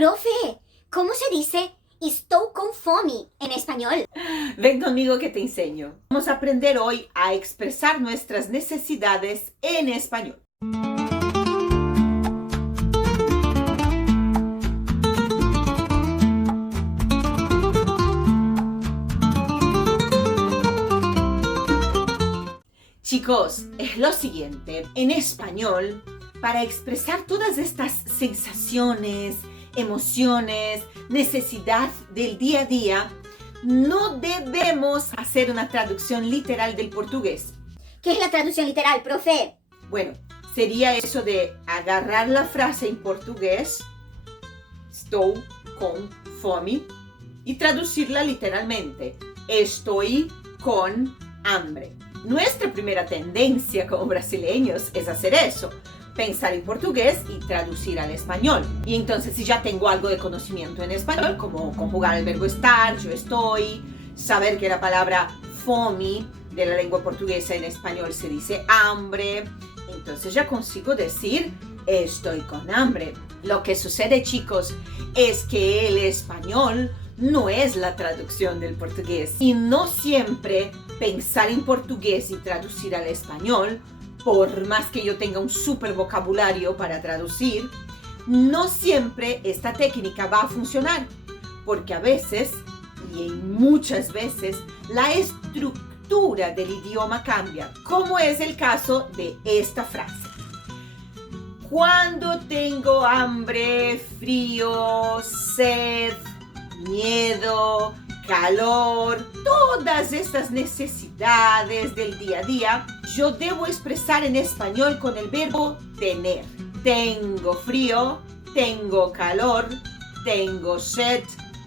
Profe, ¿cómo se dice estoy con fome en español? Ven conmigo que te enseño. Vamos a aprender hoy a expresar nuestras necesidades en español. Chicos, es lo siguiente. En español, para expresar todas estas sensaciones, emociones, necesidad del día a día, no debemos hacer una traducción literal del portugués. ¿Qué es la traducción literal, profe? Bueno, sería eso de agarrar la frase en portugués, estou com fome, y traducirla literalmente, estoy con hambre. Nuestra primera tendencia como brasileños es hacer eso, pensar en portugués y traducir al español. Y entonces si ya tengo algo de conocimiento en español, como conjugar el verbo estar, yo estoy, saber que la palabra fome de la lengua portuguesa en español se dice hambre, entonces ya consigo decir estoy con hambre. Lo que sucede, chicos, es que el español no es la traducción del portugués y no siempre pensar en portugués y traducir al español, por más que yo tenga un super vocabulario para traducir, no siempre esta técnica va a funcionar, porque a veces, y muchas veces, la estructura del idioma cambia, como es el caso de esta frase. Cuando tengo hambre, frío, sed, miedo, calor, todas estas necesidades del día a día, yo debo expresar en español con el verbo tener. Tengo frío, tengo calor, tengo sed,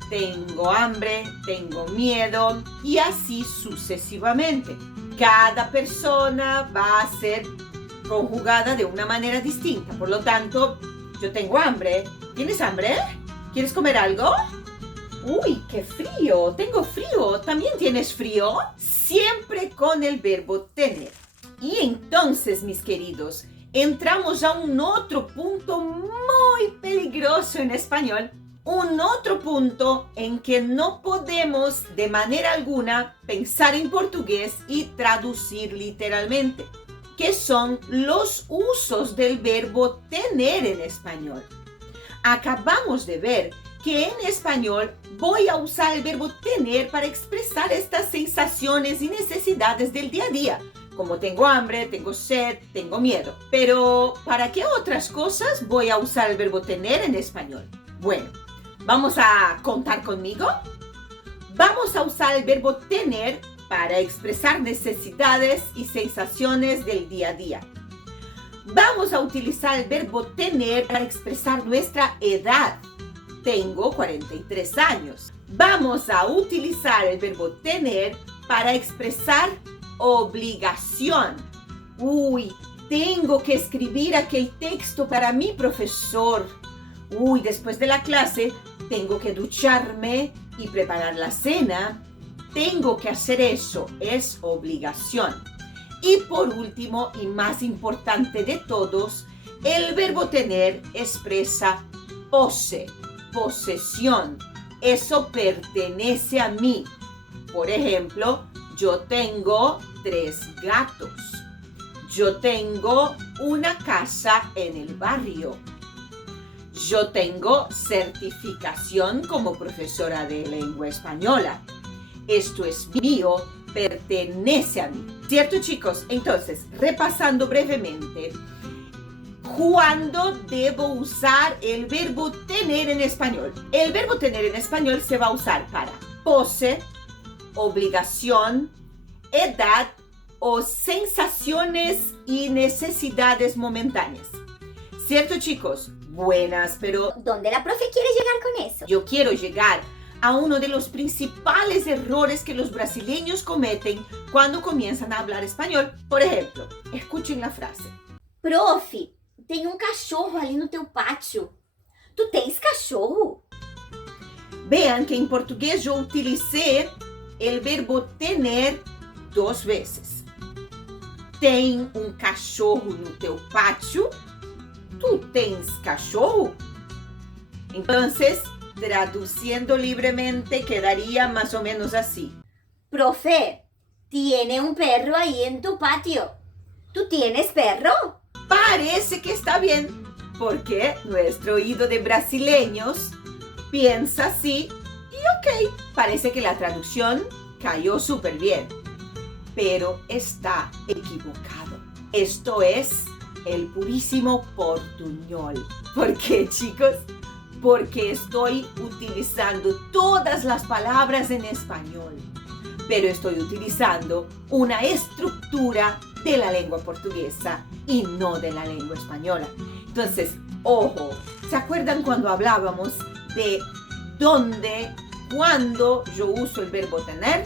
tengo hambre, tengo miedo y así sucesivamente. Cada persona va a ser conjugada de una manera distinta. Por lo tanto, yo tengo hambre. ¿Tienes hambre? ¿Quieres comer algo? ¡Uy, qué frío! Tengo frío. ¿También tienes frío? Siempre con el verbo tener. Y entonces, mis queridos, entramos a un otro punto muy peligroso en español. Un otro punto en que no podemos de manera alguna pensar en portugués y traducir literalmente, que son los usos del verbo tener en español. Acabamos de ver que en español voy a usar el verbo tener para expresar estas sensaciones y necesidades del día a día, como tengo hambre, tengo sed, tengo miedo. Pero, ¿para qué otras cosas voy a usar el verbo tener en español? Bueno, ¿vamos a contar conmigo? Vamos a usar el verbo tener para expresar necesidades y sensaciones del día a día. Vamos a utilizar el verbo tener para expresar nuestra edad. Tengo 43 años. Vamos a utilizar el verbo tener para expresar obligación. Uy, tengo que escribir aquel texto para mi profesor. Uy, después de la clase tengo que ducharme y preparar la cena. Tengo que hacer eso, es obligación. Y por último, y más importante de todos, el verbo tener expresa posesión. Eso pertenece a mí. Por ejemplo, yo tengo 3 gatos. Yo tengo una casa en el barrio. Yo tengo certificación como profesora de lengua española. Esto es mío, pertenece a mí. ¿Cierto, chicos? Entonces, repasando brevemente, ¿cuándo debo usar el verbo tener en español? El verbo tener en español se va a usar para pose, obligación, edad o sensaciones y necesidades momentáneas. ¿Cierto, chicos? Buenas, pero ¿Dónde la profe quiere llegar con eso? yo quiero llegar a uno de los principales errores que los brasileños cometen cuando comienzan a hablar español. Por ejemplo, escuchen la frase. Profe, tem cachorro ali no teu pátio. Tu tens cachorro? Vean que en portugués yo utilicé el verbo tener 2 veces. Tem cachorro no teu pátio? Tu tens cachorro? Entonces, traduciendo libremente, quedaría más o menos así. Profe, tiene un perro ahí en tu patio. ¿Tú tienes perro? Parece que está bien, porque nuestro oído de brasileños piensa así y ok, parece que la traducción cayó súper bien, pero está equivocado. Esto es el purísimo portuñol. ¿Por qué, chicos? Porque estoy utilizando todas las palabras en español, pero estoy utilizando una estructura de la lengua portuguesa y no de la lengua española. Entonces, ojo, ¿se acuerdan cuando hablábamos de dónde, cuándo yo uso el verbo tener?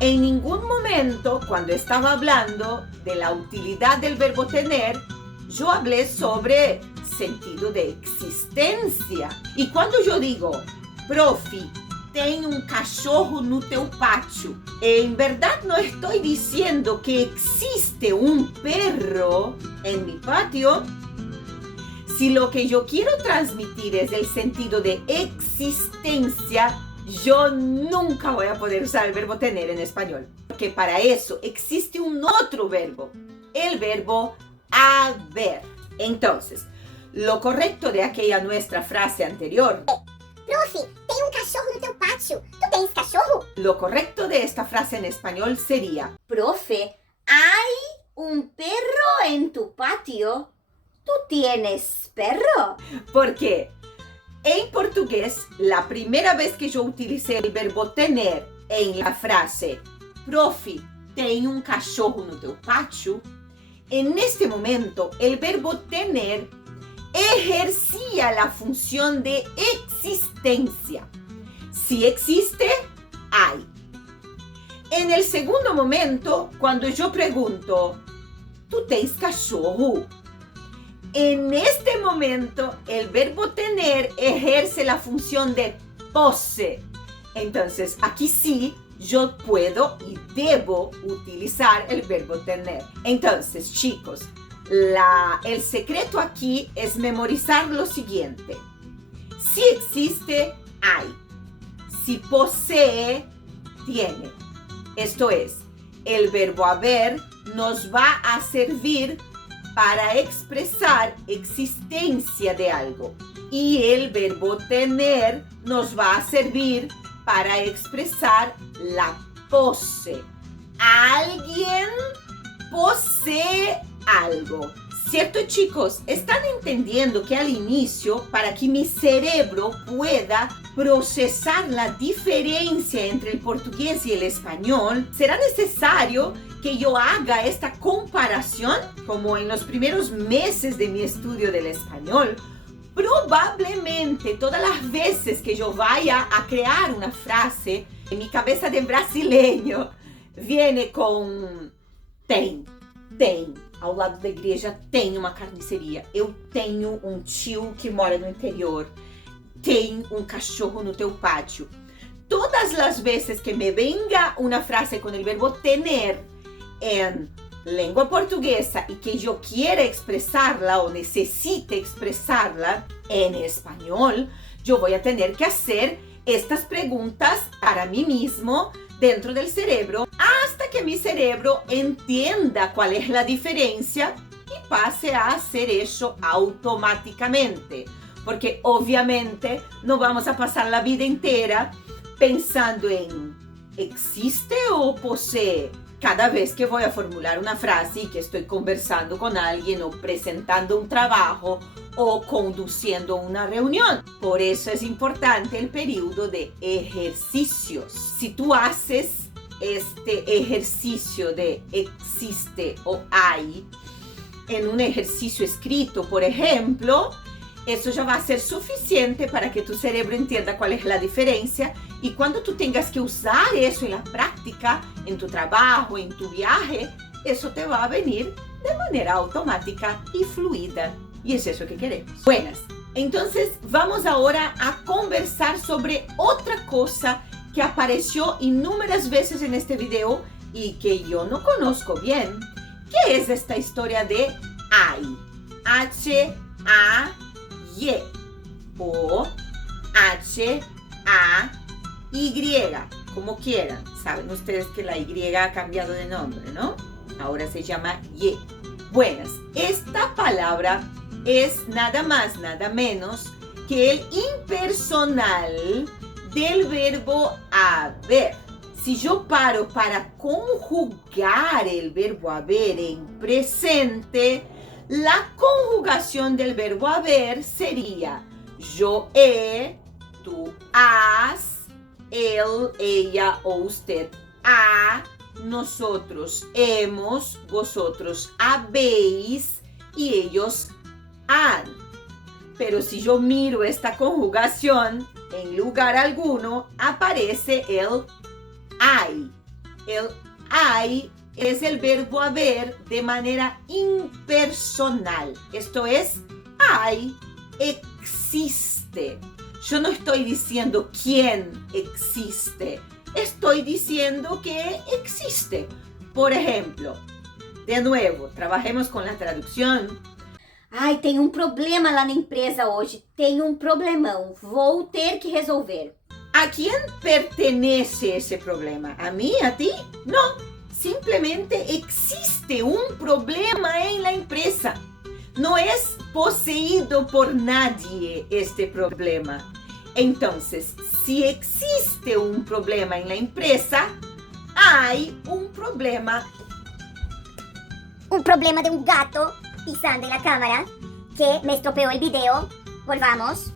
En ningún momento, cuando estaba hablando de la utilidad del verbo tener, yo hablé sobre sentido de existencia. Y cuando yo digo, profi, tem um cachorro no teu pátio, en verdad no estoy diciendo que existe un perro en mi patio. Si lo que yo quiero transmitir es el sentido de existencia, yo nunca voy a poder usar el verbo tener en español, porque para eso existe un otro verbo, el verbo haber. Entonces, lo correcto de aquella nuestra frase anterior, Profi, tem um cachorro no teu pátio. Tu tens cachorro? lo correcto de esta frase en español sería, Profe, ¿hay un perro en tu patio? ¿Tú tienes perro? porque en portugués, la primera vez que yo utilicé el verbo tener en la frase profi, tem um cachorro no teu pátio, en este momento el verbo tener ejercía la función de existencia. Si existe, hay. En el segundo momento, cuando yo pregunto, ¿tú tens cachorro? En este momento, el verbo tener ejerce la función de pose. Entonces, aquí sí, yo puedo y debo utilizar el verbo tener. Entonces, chicos, el secreto aquí es memorizar lo siguiente. Si existe, hay. Si posee, tiene. Esto es, el verbo haber nos va a servir para expresar existencia de algo. Y el verbo tener nos va a servir para expresar la pose. Alguien posee algo. ¿Cierto, chicos? ¿Están entendiendo que al inicio, para que mi cerebro pueda procesar la diferencia entre el portugués y el español, será necesario que yo haga esta comparación? Como en los primeros meses de mi estudio del español, probablemente todas las veces que yo vaya a crear una frase, en mi cabeza de brasileño viene con tem. Ao lado da igreja tem uma carniceria. Eu tenho um tio que mora no interior. Tem um cachorro no teu pátio. Todas las veces que me venga una frase con el verbo tener en lengua portuguesa y que yo quiera expresarla o necesite expresarla en español, yo voy a tener que hacer estas preguntas para mí mismo dentro del cerebro hasta que mi cerebro entienda cuál es la diferencia y pase a hacer eso automáticamente. Porque obviamente no vamos a pasar la vida entera pensando en ¿existe o posee? Cada vez que voy a formular una frase y que estoy conversando con alguien o presentando un trabajo o conduciendo una reunión. Por eso es importante el periodo de ejercicios. Si tú haces este ejercicio de existe o hay en un ejercicio escrito, por ejemplo, eso ya va a ser suficiente para que tu cerebro entienda cuál es la diferencia y cuando tú tengas que usar eso en la práctica, en tu trabajo, en tu viaje, eso te va a venir de manera automática y fluida. Y es eso que queremos. Buenas, entonces vamos ahora a conversar sobre otra cosa que apareció innumerables veces en este video y que yo no conozco bien. ¿Qué es esta historia de hay? H-A-Y. o H-A-Y, como quieran. Saben ustedes que la Y ha cambiado de nombre, ¿no? Ahora se llama Y. Buenas, esta palabra es nada más, nada menos que el impersonal del verbo haber. Si yo paro para conjugar el verbo haber en presente, la conjugación del verbo haber sería yo he, tú has, él, ella o usted ha, nosotros hemos, vosotros habéis y ellos han. Pero si yo miro esta conjugación, en lugar alguno aparece el hay. El hay es el verbo haber de manera impersonal. Esto es, hay, existe. Yo no estoy diciendo quién existe. Estoy diciendo que existe. Por ejemplo, de nuevo, trabajemos con la traducción. Ai, tem um problema lá na empresa hoje. Tem um problemão. Vou ter que resolver. ¿A quién pertenece ese problema? ¿A mí? ¿A ti? No. Simplemente existe un problema en la empresa. No es poseído por nadie este problema. Entonces, si existe un problema en la empresa, hay un problema. Un problema de un gato pisando en la cámara que me estropeó el video. Volvamos.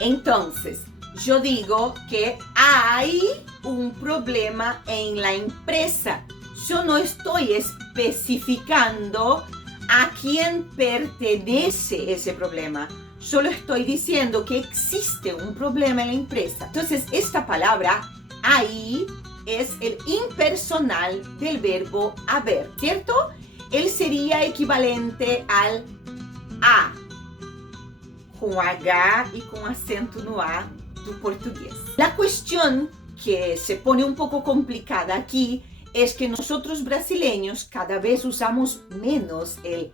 Entonces, yo digo que hay un problema en la empresa. Yo no estoy especificando a quién pertenece ese problema. Solo estoy diciendo que existe un problema en la empresa. Entonces, esta palabra ahí es el impersonal del verbo haber, ¿cierto? Él sería equivalente al a, con H y con acento no A do portugués. La cuestión que se pone un poco complicada aquí es que nosotros brasileños cada vez usamos menos el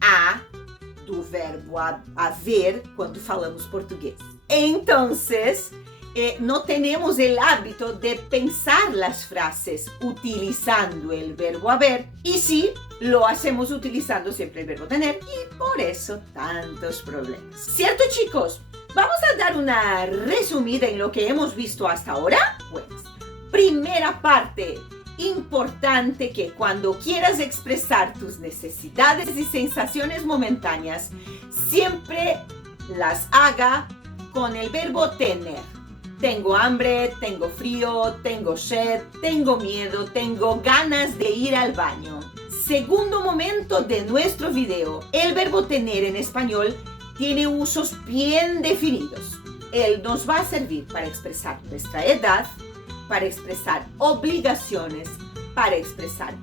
a do verbo haver cuando falamos portugués. Entonces, no tenemos el hábito de pensar las frases utilizando el verbo haber y sí, lo hacemos utilizando siempre el verbo tener y por eso tantos problemas. ¿Cierto, chicos? Vamos a dar una resumida en lo que hemos visto hasta ahora. Pues, primera parte, importante que cuando quieras expresar tus necesidades y sensaciones momentáneas, siempre las haga con el verbo tener. Tengo hambre, tengo frío, tengo sed, tengo miedo, tengo ganas de ir al baño. Segundo momento de nuestro video, el verbo tener en español tiene usos bien definidos. Él nos va a servir para expresar nuestra edad, para expresar obligaciones, para expresar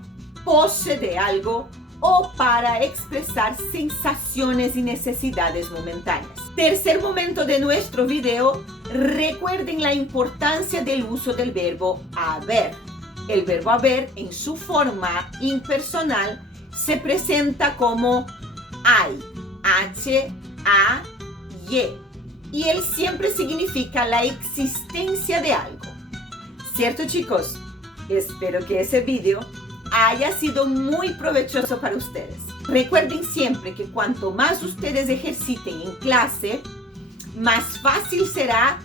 pose de algo o para expresar sensaciones y necesidades momentáneas. Tercer momento de nuestro video, recuerden la importancia del uso del verbo haber. El verbo haber en su forma impersonal se presenta como hay, H-A-Y, y él siempre significa la existencia de algo. ¿Cierto, chicos? Espero que ese video haya sido muy provechoso para ustedes. Recuerden siempre que cuanto más ustedes ejerciten en clase, más fácil será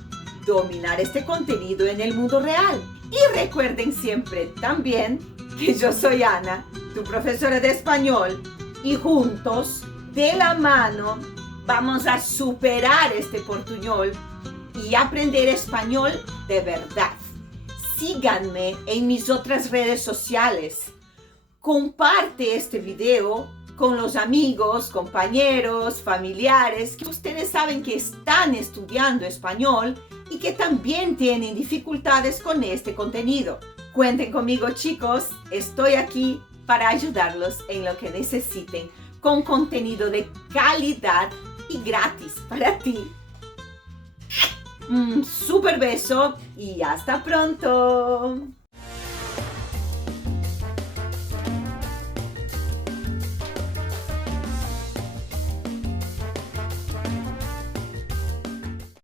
dominar este contenido en el mundo real. Y recuerden siempre también que yo soy Ana, tu profesora de español, y juntos, de la mano, vamos a superar este portuñol y aprender español de verdad. Síganme en mis otras redes sociales. Comparte este video con los amigos, compañeros, familiares que ustedes saben que están estudiando español y que también tienen dificultades con este contenido. Cuenten conmigo, chicos, estoy aquí para ayudarlos en lo que necesiten con contenido de calidad y gratis para ti. Un súper beso y hasta pronto.